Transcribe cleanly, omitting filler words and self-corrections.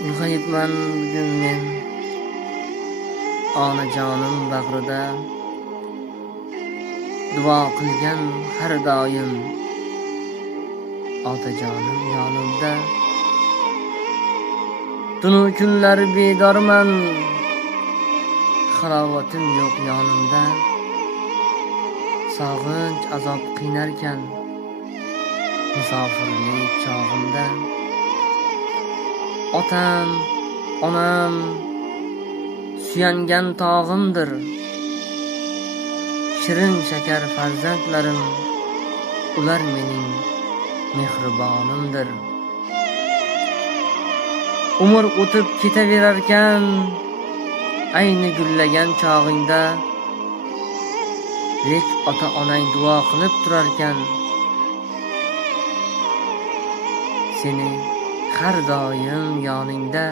Ulg'ayibman bugun men onajonim bag'rida, duo qilgan har doim otajonim yonimda. Tunu kunlar bedorman, halovatim yo'q yonimda. Sog'inch azob qiynarkan musofirlik chog'imda. Otam, onam suyangan tog'imdir. Shirin shakar farzandlarim, ular mening mehribonimdir. Umr o'tib ketaverarkan, ayni gullagan chog'ingda, lek ota-onang duo qilib turarkan, seni har doim yoningda.